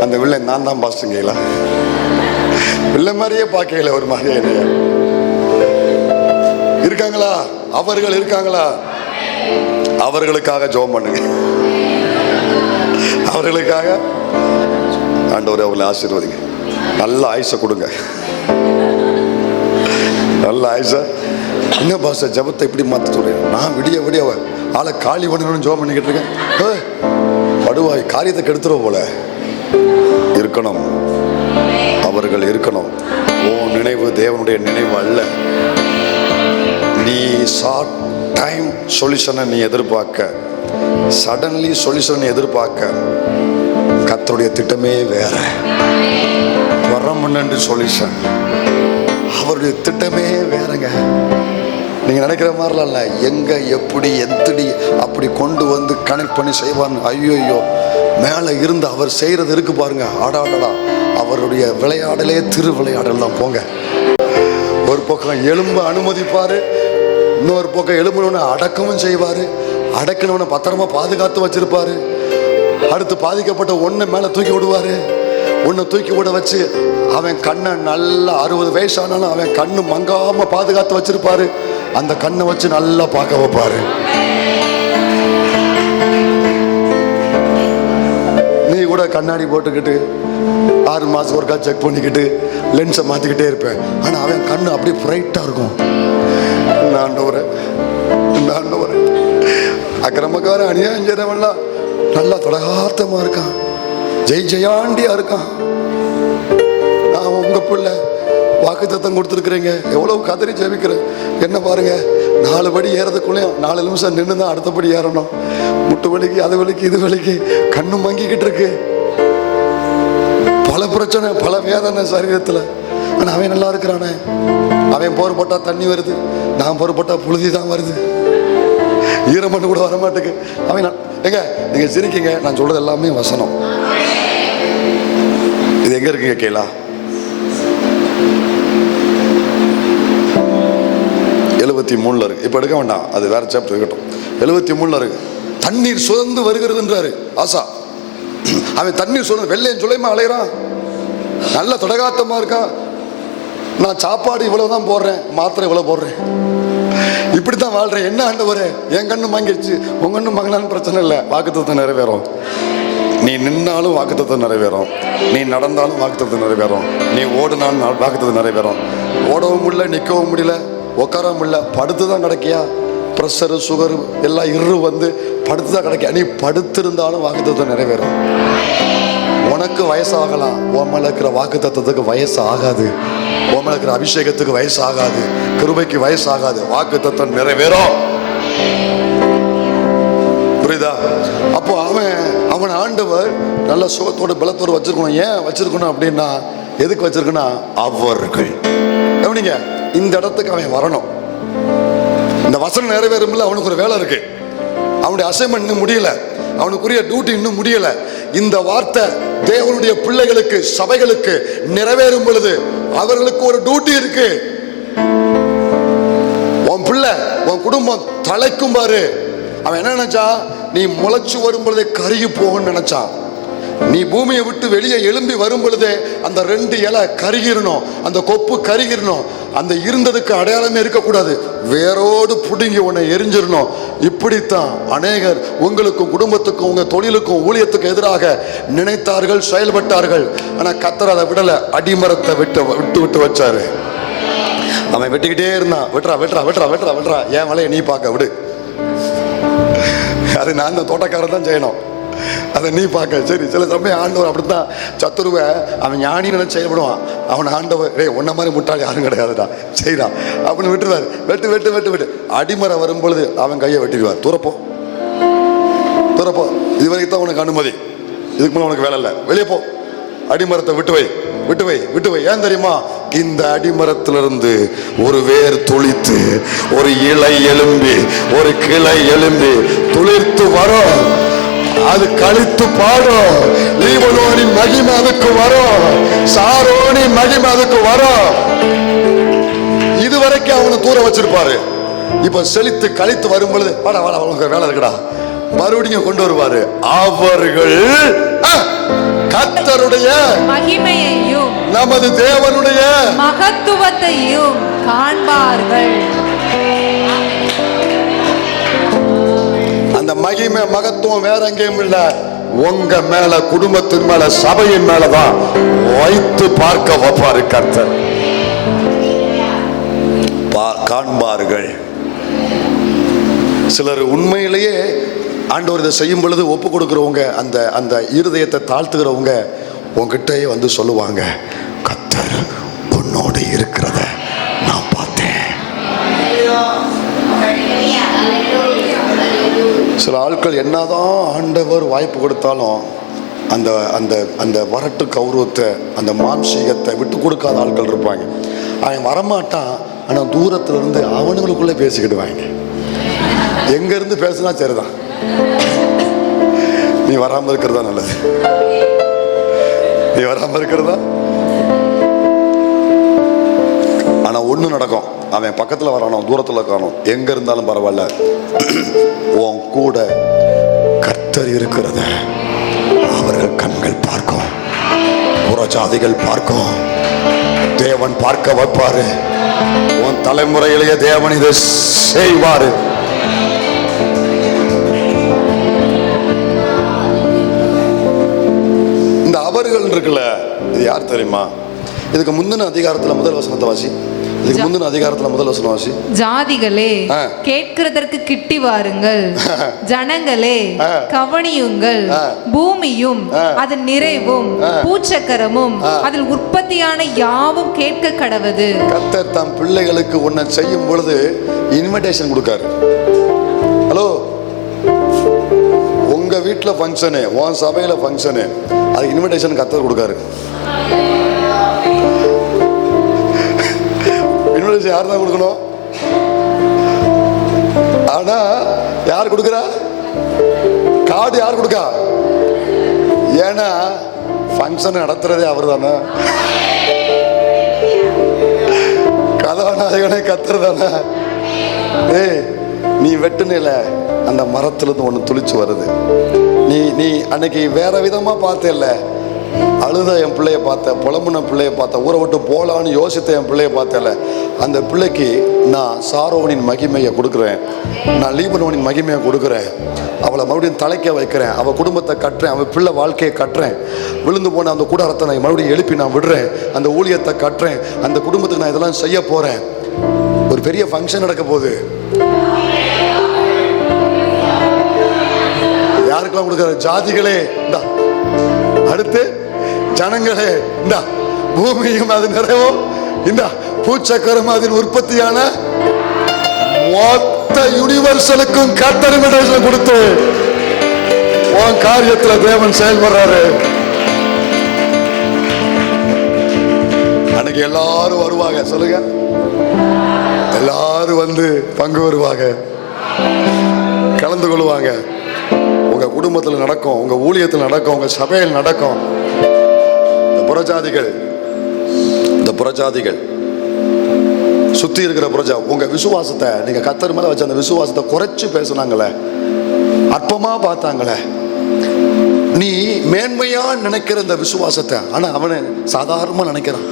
அந்த வில்லன் நான் தான் பாஸ்டுங்களா. வில்லன் மாதிரியே பார்க்கல, ஒரு மாதிரியே இருக்காங்களா? அவர்கள் இருக்காங்களா? அவர்களுக்காக ஜெபம் பண்ணுங்க. அவர்களுக்காக ஆண்டவரே அவர்களை ஆசீர்வதிங்க. நல்ல ஆயுசை கொடுங்க. நல்ல ஆயுசை. என்ன பாச ஜபத்தை இப்படி மாற்ற சொல்றேன்? நான் விடிய ஆளை காலி பண்ணணும்னு ஜெபம் பண்ணிக்கிட்டு இருக்கேன். படுவாய், காரியத்தை கெடுத்துருவோம் போல இருக்கணும். அவர்கள் இருக்கணும். ஓ நினைவு தேவனுடைய நினைவு அல்ல. நீ ஷார்ட் டைம் சொல்யூஷனை நீ எதிர்பார்க்க, சடன்லி சொல்யூஷன் எதிர்பார்க்க, கர்த்தருடைய திட்டமே வேற. வரமுன்னு சொல்யூஷன், அவருடைய திட்டமே வேறங்க. நீங்க நினைக்கிற மாதிரிலாம் இல்லை. எங்க எப்படி எத்தடி அப்படி கொண்டு வந்து கனெக்ட் பண்ணி செய்வான்னு. ஐயோ, மேலே இருந்து அவர் செய்யறது இருக்கு பாருங்க. ஆடாடா, அவருடைய விளையாடலே திரு விளையாடல் தான். போங்க, ஒரு பக்கம் எலும்பு அனுமதிப்பாரு, இன்னொரு பக்கம் எலும்புனவனை அடக்கமும் செய்வாரு, அடக்கினவனை பத்திரமா பாதுகாத்து வச்சிருப்பாரு. அடுத்து பாதிக்கப்பட்ட ஒன்றை மேலே தூக்கி விடுவாரு. ஒன்றை தூக்கி விட வச்சு அவன் கண்ணை நல்லா 60 வயசானாலும் அவன் கண்ணு மங்காம பாதுகாத்து வச்சிருப்பாரு. அந்த கண்ணை வச்சு நல்லா பார்க்க வைப்பாரு. கூட கண்ணாடி போட்டுக்கிட்டு 6 மாதம் ஒருக்கா செக் பண்ணிக்கிட்டு லென்ஸை மாற்றிக்கிட்டே இருப்பேன். ஆனால் அவன் கண்ணு அப்படியே பிரைட்டாக இருக்கும். ஆண்டவரே அக்கிரமக்கார அநியாயம் செய்றவன்லாம் நல்லா தொடகாத்தமாக இருக்கான், ஜெயாண்டியா இருக்கான். நான் உங்க பிள்ளை வாக்குத்தத்தம் கொடுத்துருக்குறீங்க, எவ்வளவு கதறி ஜெபிக்கிறேன். என்ன பாருங்க, 4 படி ஏறதுக்குள்ளேயும் 4 நிமிஷம் நின்று தான் அடுத்தபடி ஏறணும். முட்டு வலிக்கு, அது வலிக்கு, இது வலிக்கு, கண்ணு மங்கிக்கிட்டு இருக்கு, பல பிரச்சனை, பல வேதனை சரீரத்தில். ஆனால் அவன் நல்லா இருக்கிறானே. அவன் போர் போட்டா தண்ணி வருது, நான் போர் போட்டா புழுதி தான் வருது, ஈரமண்ணு கூட வரமாட்டேக்கு. அவன் எங்க நீங்க சிரிக்கீங்க, நான் சொல்றது எல்லாமே வசனம். இது எங்க இருக்குங்க கேளா? 73 இருக்கு. இப்ப எடுக்க வேண்டாம், அது வேற சாப்டர் இருக்கட்டும். 73 இருக்கு. தண்ணீர் சுரந்து வருகிறதுன்றாரு ஆசா. அவன் தண்ணீர் சுரந்து வெள்ளையும் சுளையுமா அலைகிறான், நல்ல தொடகாத்தமா இருக்கான். நான் சாப்பாடு இவ்வளவுதான் போடுறேன், மாத்திரை இவ்வளவு போடுறேன், இப்படித்தான் வாழ்றேன். என்ன ஆண்டவரே, என் கண்ணு மங்கிடுச்சு, உங்க கண்ணு மங்கினாலும் பிரச்சனை இல்லை, வாக்குத்தத்தம் நிறைவேறும். நீ நின்னாலும் வாக்குத்தத்தம் நிறைவேறும், நீ நடந்தாலும் வாக்குத்தத்தம் நிறைவேறும், நீ ஓடினாலும் வாக்குத்தத்தம் நிறைவேறும். ஓடவும் முடியல, நிற்கவும் முடியல, உட்காரவும் முடியல, படுத்து தான் கிடைக்கியா? ப்ரெஷரு, சுகரு எல்லாம் வந்து படுத்து தான் கிடைக்கியா? நீ படுத்திருந்தாலும் வாக்குத்தத்தம் நிறைவேறும். உனக்கு வயசாகலாம், உன் மேல இருக்கிற வாக்குத்தத்தத்துக்கு வயசு ஆகாது, உன் மேல இருக்கிற அபிஷேகத்துக்கு வயசு ஆகாது, கிருபைக்கு வயசு ஆகாது, வாக்குத்தத்தம் நிறைவேறும். புரியுதா? அப்போ அவன் ஆண்டவர் நல்ல சுகத்தோட பலத்தோடு வச்சிருக்கணும். ஏன் வச்சிருக்கணும் அப்படின்னா, எதுக்கு வச்சிருக்கணும்? அவர்கள் கவனிங்க, இந்த இடத்துக்கு அவன் வரணும். இந்த வசனம் நிறைவேறும். அவனுக்கு ஒரு வேலை இருக்கு, அவனுடைய அசைன்மெண்ட் இன்னும் முடியல, அவனுக்குரிய டியூட்டி இன்னும் முடியல. இந்த வார்த்தை தேவனுடைய பிள்ளைகளுக்கு, சபைகளுக்கு நிறைவேறும் பொழுது அவர்களுக்கு ஒரு டியூட்டி இருக்கு. உன் பிள்ளை, உன் குடும்பம் தலைக்கும் பாரு. அவன் என்ன நினைச்சா, நீ முளைச்சு வரும் பொழுதே கருகி போகும்னு நினைச்சான். நீ பூமியை விட்டு வெளியே எழும்பி வரும் பொழுதே அந்த 2 இலை கருகிரணும், அந்த கொப்பு கருகிரணும். அந்த இருந்ததுக்கு அடையாளமே இருக்கக்கூடாது, வேரோடு புடுங்கி உன்னை எரிஞ்சிடணும். இப்படித்தான் அநேகர் உங்களுக்கும் குடும்பத்துக்கும் உங்க தொழிலுக்கும் ஊழியத்துக்கும் எதிராக நினைத்தார்கள், செயல்பட்டார்கள். ஆனா கர்த்தர் அதை விடல, அடிமரத்தை விட்டு வச்சாரு. அவன் வெட்டிக்கிட்டே இருந்தான். வெட்டுறா, என் வேலையை நீ பார்க்க விடு, அது நான் அந்த தோட்டக்காரன் தான் செய்யணும், அதை நீ பார்க்க. சரி, சில சமயம் ஆண்டவர் அப்படித்தான் சத்துருவ அவன் ஞானி நினைச்சு செயல்படுவான். அவன் ஆண்டவர், உன்ன மாதிரி முட்டாள் யாரும் கிடையாதுடா, செய்யறான் அப்படின்னு விட்டுருவார். வெட்டு அடிமரம் வரும் பொழுது அவன் கையை வெட்டிடுவார். தூரப்போ, இது வரைக்கும் தான் உனக்கு அனுமதி, இதுக்கு மேலே உனக்கு வேலை இல்லை, வெளியே போ, அடிமரத்தை விட்டு வை. ஏன் தெரியுமா? இந்த அடிமரத்திலிருந்து ஒரு வேர் துளித்து, ஒரு இலை எழும்பி, ஒரு கிளை எழும்பி துளிர்த்து வரும். அது கழித்து பாடும். லீபனோனின் மகிமை அதுக்கு வரும், சாரோனின் மகிமை அதுக்கு வரும். இதுவரைக்கும் அவனை தூர வச்சிருப்பாரு. இப்ப செழித்து கழித்து வரும் பொழுது, வாடா உனக்கு வேலை இருக்குடா, மறுபடியும் கொண்டு வருவாரு. அவர்கள் கர்த்தருடைய மகிமையையும் நமது தேவனுடைய மகத்துவத்தையும் காண்பார்கள். அந்த மகிமை மகத்துவம் வேற எங்கேயும் இல்ல, உங்க மேல, குடும்பத்தின் மேல, சபையின் மேலதான் வைத்து பார்க்க வைப்பாரு கர்த்தர். காண்பார்கள். சிலர் உண்மையிலேயே ஆண்டவர் இதை செய்யும் பொழுது ஒப்பு கொடுக்கிறவங்க, அந்த இருதயத்தை தாழ்த்துகிறவங்க உங்ககிட்டயே வந்து சொல்லுவாங்க, கர்த்தர் உன்னோடு இருக்கிறத நான் பார்த்தேன். சில ஆட்கள் என்னதான் ஆண்டவர் வாய்ப்பு கொடுத்தாலும் அந்த அந்த அந்த வரட்டு கௌரவத்தை, அந்த மாம்சீகத்தை விட்டு கொடுக்காத ஆட்கள் இருப்பாங்க. அவன் வரமாட்டான், ஆனால் தூரத்துல இருந்து அவனுங்களுக்குள்ளே பேசிக்கிடுவாங்க. எங்க இருந்து பேசுனா சரிதான், நீ வராம இருக்கிறதா நல்லது, நீ வராம இருக்கிறதா. ஆனா ஒண்ணு நடக்கும், அவன் பக்கத்துல வரானோ தூரத்துல காணும், எங்க இருந்தாலும் பரவாயில்ல, உன் கூட கர்த்தர் இருக்கிறத அவர்கள் கண்கள் பார்க்கும், புறஜாதிகள் பார்க்கும், தேவன் பார்க்க வைப்பாரு. உன் தலைமுறையிலேயே தேவன் இதை செய்வாரு. இருக்குல்ல, இது யார் தெரியுமா? இதுக்கு முந்தின அதிகாரத்துல முதல் வசனத்தை வாசி. இதுக்கு முந்தின அதிகாரத்துல முதல் வசனம் வாசி. ஜாதிகளே கேட்கிறதற்கு கிட்டி வாருங்கள், ஜனங்களே கவனியுங்கள், பூமியும் அதன் நிறைவும் பூச்சக்கரமும் அதில் உற்பத்தியான யாவும் கேட்க கடவது. கர்த்தர் தம் பிள்ளைகளுக்கு ஒன்றை செய்யும் பொழுது இன்விடேஷன் கொடுக்காரு. ஹலோ, உங்க வீட்டுல ஃபங்க்ஷனு, உன் சபையில ஃபங்க்ஷனு, அது இன்விடேஷன் கர்த்தர் கொடுக்காரு. இன்விடேஷன் யார் தான் கொடுக்கணும்? ஆனா யார் கொடுக்குறா? கார்டு யார் கொடுக்கா? ஏன்னா ஃபங்க்ஷன் நடத்துறதே அவர் தானே, கதாநாயகனே கர்த்தர் தானே. ஏய், நீ வெட்டுனில அந்த மரத்துல இருந்து ஒண்ணு துளிச்சு வருது. நீ அன்னைக்கு வேற விதமா பார்த்தேல்ல, அழுத என் பிள்ளைய பார்த்த, புலம்புன பிள்ளைய பார்த்த, ஊரை விட்டு போலான்னு யோசித்த என் பிள்ளைய பார்த்தல, அந்த பிள்ளைக்கு நான் சாரோனின் மகிமையை கொடுக்குறேன், நான் லீபனோனின் மகிமையை கொடுக்குறேன், அவளை மறுபடியும் தலைக்க வைக்கிறேன், அவள் குடும்பத்தை கட்டுறேன், அவள் பிள்ளை வாழ்க்கையை கட்டுறேன், விழுந்து போன அந்த கூடாரத்தை நான் மறுபடியும் எழுப்பி நான் விடுறேன், அந்த ஊழியத்தை கட்டுறேன், அந்த குடும்பத்துக்கு நான் இதெல்லாம் செய்ய போறேன். ஒரு பெரிய ஃபங்க்ஷன் நடக்க போகுது. யாருக்கெல்லாம் கொடுக்குறாரு? ஜாதிகளே இந்தா, அடுத்து ஜனங்களே இந்தா, பூமியும் அது நிறைவும் இந்த பூச்சக்கரம் அதில் உற்பத்தியான மொத்த யூனிவர்சலுக்கும் கர்த்தர் இன்விடேஷன் கொடுத்து உன் காரியத்துல தேவன் செயல்படுறாரு. அன்னைக்கு எல்லாரும் வருவாங்க. சொல்லுங்க, எல்லாரும் வந்து பங்கு வருவாங்க, கலந்து கொள்வாங்க. உங்க குடும்பத்தில் நடக்கும், உங்க ஊழியத்தில் நடக்கும், உங்க சபையில் நடக்கும். இந்த புறஜாதிகள் சுத்தி இருக்கிற புறஜா உங்க விசுவாசத்தை, நீங்க கர்த்தர் மேல வச்ச அந்த விசுவாசத்தை குறைச்சு பேசுனாங்களே, அற்பமா பார்த்தாங்களே, நீ மேன்மையா நினைக்கிற இந்த விசுவாசத்தை, ஆனா அவனை சாதாரணமா நினைக்கிறான்.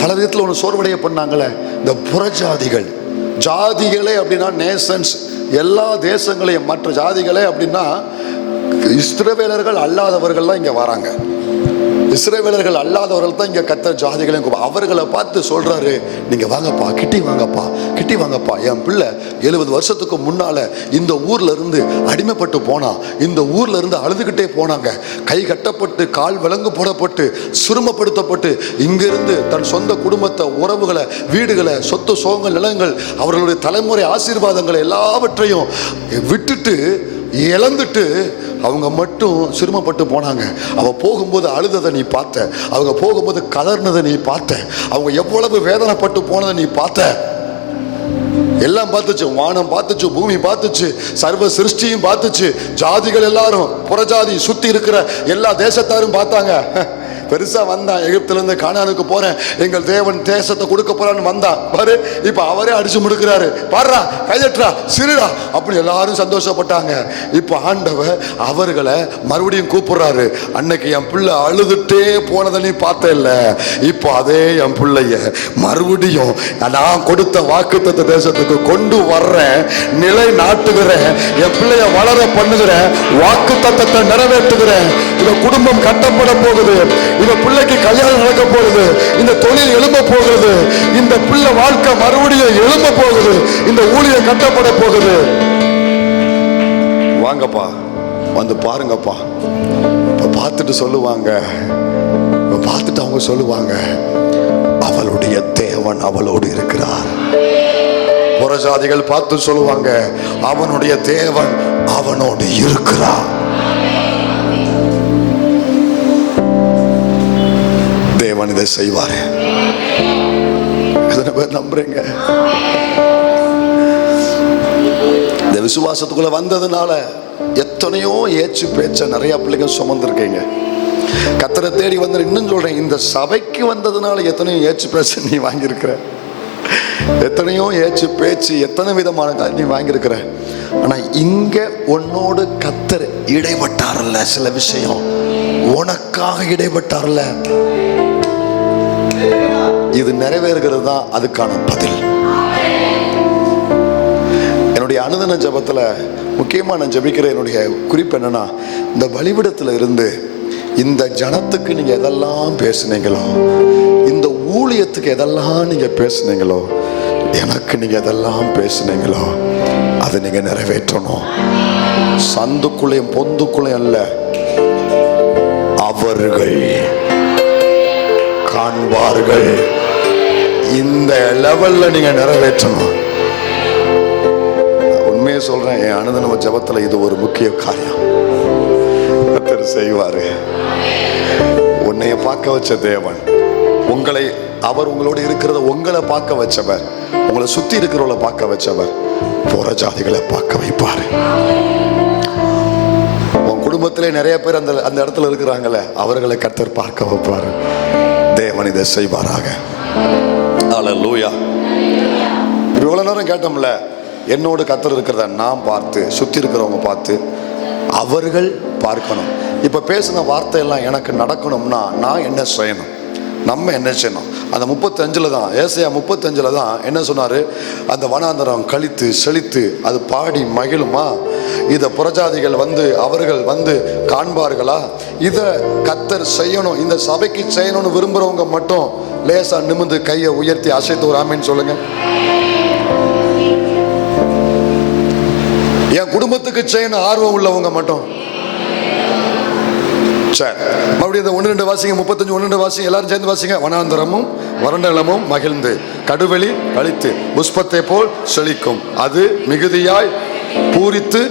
பல விதத்துல ஒன்று சோர்வடைய பண்ணாங்களே இந்த புறஜாதிகள். ஜாதிகளே அப்படின்னா நேஷன்ஸ், எல்லா தேசங்களையும், மற்ற ஜாதிகளே அப்படின்னா இஸ்ரவேலர்கள் அல்லாதவர்கள்லாம் இங்க வராங்க. இஸ்ரவேலர்கள் அல்லாதவர்கள் தான் இங்க கர்த்தர் ஜாதிகளையும் அவர்களை பார்த்து சொல்றாரு, நீங்க வாங்கப்பா, கிட்டி வாங்கப்பா, கிட்டி வாங்கப்பா. என் பிள்ளை 70 வருஷத்துக்கு முன்னால இந்த ஊர்ல இருந்து அடிமைப்பட்டு போனா, இந்த ஊர்ல இருந்து அழுதுகிட்டே போனாங்க, கை கட்டப்பட்டு கால் விலங்கு போடப்பட்டு சிறுமப்படுத்தப்பட்டு இங்கிருந்து தன் சொந்த குடும்பத்தை, உறவுகளை, வீடுகளை, சொத்து சோகங்கள், நிலங்கள், அவர்களுடைய தலைமுறை ஆசீர்வாதங்களை எல்லாவற்றையும் விட்டுட்டு இழந்துட்டு அவங்க மட்டும் சிரமப்பட்டு போனாங்க. அவ போகும்போது அழுததை நீ பார்த்த, அவங்க போகும்போது கதர்னதை நீ பார்த்த, அவங்க எவ்வளவு வேதனைப்பட்டு போனதை நீ பார்த்த. எல்லாம் பார்த்துச்சு, வானம் பார்த்துச்சு, பூமி பார்த்துச்சு, சர்வ சிருஷ்டியும் பார்த்துச்சு. ஜாதிகள் எல்லாரும், புறஜாதி சுத்தி இருக்கிற எல்லா தேசத்தாரும் பார்த்தாங்க. பெருசா வந்தான், எகிப்துல இருந்து கானானுக்கு போறேன், எங்கள் தேவன் தேசத்தை கொடுக்க போறான்னு வந்தான் பாரு. இப்ப அவரே அடிச்சு முடுக்கிறாரு, பாடுறா, கைதட்டுறா, சிறுடா, அப்படி எல்லாரும் சந்தோஷப்பட்டாங்க. இப்ப ஆண்டவர் அவர்களை மறுபடியும் கூப்பிடுறாரு. அன்னைக்கு என் பிள்ளை அழுதுட்டே போனதை நீ பார்த்த இல்ல, இப்போ அதே என் பிள்ளைய மறுபடியும் நான் கொடுத்த வாக்குத்தத்த தேசத்துக்கு கொண்டு வர்றேன், நிலை நாட்டுகிறேன், என் பிள்ளைய வளர பண்ணுகிறேன், வாக்கு தத்தத்தை நிறைவேற்றுகிறேன். இந்த குடும்பம் கட்டப்பட போகுது, இந்த பிள்ளைக்கு கல்யாணம் நடக்க போகுது, இந்த தொழில் எழும்ப போகுது, இந்த பிள்ளை வாழ்க்கை மறுபடியும் எழும்ப போகுது, இந்த ஊழியம் கட்டப்பட போகுது. வாங்கப்பா, வந்து பாருங்கப்பா. இப்ப பார்த்துட்டு சொல்லுவாங்க, பார்த்துட்டு அவங்க சொல்லுவாங்க, அவளுடைய தேவன் அவளோடு இருக்கிறார். புறஜாதிகள் பார்த்து சொல்லுவாங்க, அவனுடைய தேவன் அவனோடு இருக்கிறார். தேவன் இதை செய்வாரு. எத்தனை பேர் நம்புறீங்க? இந்த விசுவாசத்துக்குள்ள வந்ததுனால எத்தனையோ ஏச்சு பேச்ச நிறைய பிள்ளைங்க சுமந்திருக்கீங்க. கர்த்தரை தேடி வந்து இன்னும் சொல்றேன், இந்த சபைக்கு வந்ததுனால எத்தனையோ ஏச்சு பேச்ச நீ வாங்கியிருக்கிற, எத்தனையோ ஏச்சு பேச்சு, எத்தனை விதமான நீ வாங்கியிருக்கிற. ஆனா இங்க உன்னோடு கர்த்தர் இடைப்பட்டார்ல, சில விஷயம் உனக்காக இடைப்பட்டார்ல, இது நிறைவேறுகிறது தான் அதுக்கான பதில். என்னுடைய அனுதின ஜெபத்துல முக்கியமா நான் ஜெபிக்கிற என்னுடைய குறிப்பு என்னன்னா, இந்த பலிபீடத்துல இருந்து இந்த ஜனத்துக்கு நீங்க எதெல்லாம் பேசுனீங்களோ, இந்த ஊழியத்துக்கு எதெல்லாம் நீங்க பேசுனீங்களோ, எனக்கு நீங்க எதெல்லாம் பேசுனீங்களோ அதை நீங்க நிறைவேற்றணும். சந்துக்குள்ளையும் பொந்துக்குள்ளையும் அல்ல, அவர்கள் காண்பார்கள். இந்த லெவல்ல நீங்க நிறைவேற்றணும். உண்மையை சொல்றேன், என் அனுதின ஜெபத்துல இது ஒரு முக்கிய காரியம். கர்த்தர் செய்வாரு. உன்னைய பார்க்க வச்ச தேவன், உங்களை, அவர் உங்களோட இருக்கிறத உங்களை பார்க்க வச்சவர், உங்களை சுத்தி இருக்கிறவங்களை பார்க்க வச்சவர், புற ஜாதிகளை பார்க்க வைப்பாரு. உன் குடும்பத்திலே நிறைய பேர் அந்த அந்த இடத்துல இருக்கிறாங்கல்ல, அவர்களை கர்த்தர் பார்க்க வைப்பாரு. தேவன் இதை செய்வாராக. அல்லேலூயா. இவ்வளவு நேரம் கேட்டோம்ல, என்னோடு கர்த்தர் இருக்கிறத நான் பார்த்து, சுத்தி இருக்கிறவங்க பார்த்து, அவர்கள் பார்க்கணும். இப்ப பேசின வார்த்தையெல்லாம் எனக்கு நடக்கணும்னா நான் என்ன செய்யணும், நம்ம என்ன செய்யணும்? அந்த 35 தான், ஏசாயா 35 தான் என்ன சொன்னாரு? அந்த வனாந்தரம் கழித்து செழித்து அது பாடி மகிழுமா? இதை புறஜாதிகள் வந்து அவர்கள் வந்து காண்பார்களா? இதை கர்த்தர் செய்யணும், இந்த சபைக்கு செய்யணும்னு விரும்புறவங்க மட்டும் லேசா நிமிர்ந்து கையை உயர்த்தி அசைத்து ஒரு ஆமீன் சொல்லுங்க. என் குடும்பத்துக்கு செய்யணும் ஆர்வம் உள்ளவங்க மட்டும். சரி, மறுபடியும் இந்த 1-2 வாசிங்க. 35 1-2 வாசிங்க, எல்லாரும் சேர்ந்து வாசிங்க. வனாந்தரமும் வறண்ட நிலமும் மகிழ்ந்து கடுவெளி கழித்து புஷ்பத்தை போல் செழிக்கும், அது மிகுதியாய் பூரித்து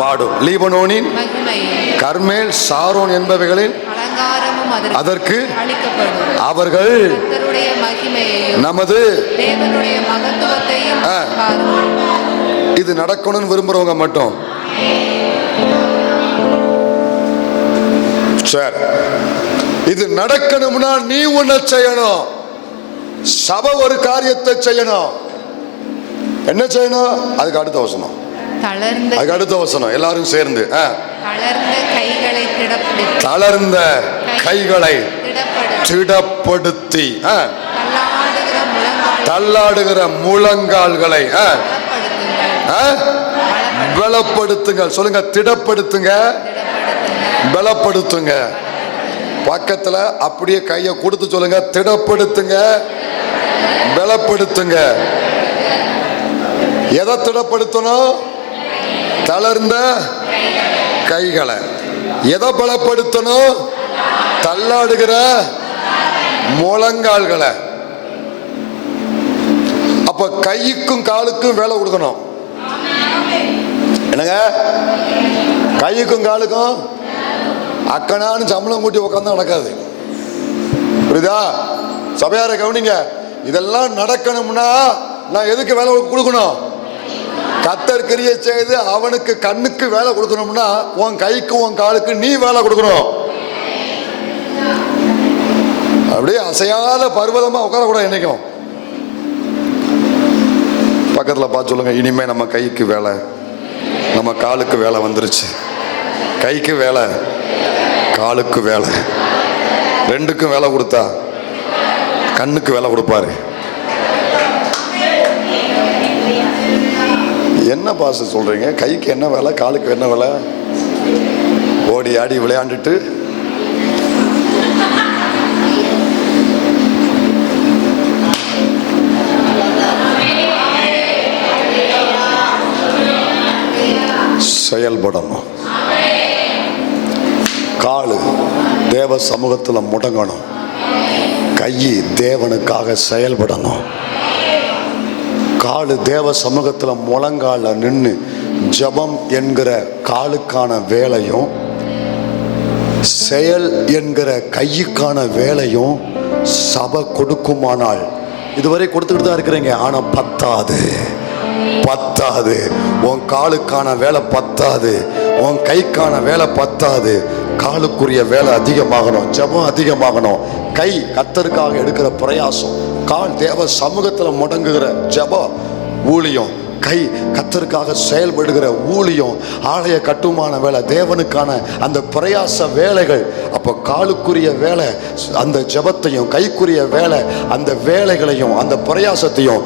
பாடும். லீபனோனின் கர்மேல் சாரோன் என்பவைகளின் அதற்கு அவர்கள் நமது இது நடக்கணும்னு விரும்புறவங்க மட்டும். சரி, இது நடக்கணும்னா நீ ஒன்ன செய்யணும். சபை ஒரு காரியத்தை செய்யணும். என்ன செய்யணும்? அதுக்கு அடுத்த வசனம், அதுக்கு அடுத்த வசனம் எல்லாரும் சேர்ந்து தளர்ந்த கைகளை திடப்படுத்தி தள்ளாடுகிற முழங்கால்களை பலப்படுத்துங்க. சொல்லுங்க, திடப்படுத்துங்க, பலப்படுத்துங்க. பக்கத்துல அப்படியே கையை கொடுத்து சொல்லுங்க, திடப்படுத்துங்க, பலப்படுத்துங்க. எதை திடப்படுத்தணும்? தளர்ந்த கைகளை. எதை பலப்படுத்தணும்? தள்ளாடுகிற முழங்கால்களை. அப்ப கைக்கும் காலுக்கும் வேலை கொடுக்கணும். என்னங்க? கைக்கும் காலுக்கும் அக்கனான்னு சம்பளம் கூட்டி உட்காந்து நடக்காது. புரியுதா? சபையாரை கவனிங்க. இதெல்லாம் நடக்கணும்னா நான் எதுக்கு வேலை கொடுக்கணும்? கர்த்தர் கிரியை செய்து அவனுக்கு கண்ணுக்கு வேலை கொடுக்கணும்னா உன் கைக்கு உன் காலுக்கு நீ வேலை கொடுக்கணும். அப்படியே அசையாத பர்வதமா உட்காரக்கூடாது. என்னைக்கும் பக்கத்துல பார்த்து சொல்லுங்க, இனிமே நம்ம கைக்கு வேலை, நம்ம காலுக்கு வேலை வந்துருச்சு. கைக்கு வேலை, காலுக்கு வேலை, ரெண்டுக்கும் வேலை கொடுத்தா கண்ணுக்கு வேலை கொடுப்பாரு. என்ன பாச சொல்றீங்க? கைக்கு என்ன வேலை, காலுக்கு என்ன வேலை? ஓடி ஆடி விளையாண்டுட்டு செயல்படணும். காலு தேவ சமூகத்துல முடங்கணும். கை தேவனுக்காக செயல்படணும். காலு தேவ சமூகத்துல முழங்கால நின்று ஜபம் என்கிற காலுக்கான வேலையும் செயல் என்கிற கையுக்கான வேலையும் சபை கொடுக்குமானால், இதுவரை கொடுத்துக்கிட்டு தான் இருக்கிறீங்க, ஆனா பத்தாது. உன் காலுக்கான வேலை பத்தாது, உன் கைக்கான வேலை பத்தாது. காலுக்குரிய வேலை அதிகமாகணும், ஜெபம் அதிகமாகணும். கை கர்த்தருக்காக எடுக்கிற பிரயாசம், கால் தேவ சமூகத்துல முடங்குகிற ஜெபம் ஊழியம், கை கர்த்தருக்காக செயல்படுகிற ஊழியம், ஆலய கட்டுமான வேலை, தேவனுக்கான அந்த பிரயாச வேலைகள். அப்போ காலுக்குரிய வேலை அந்த ஜெபத்தையும், கைக்குரிய வேலை அந்த வேலைகளையும் அந்த பிரயாசத்தையும்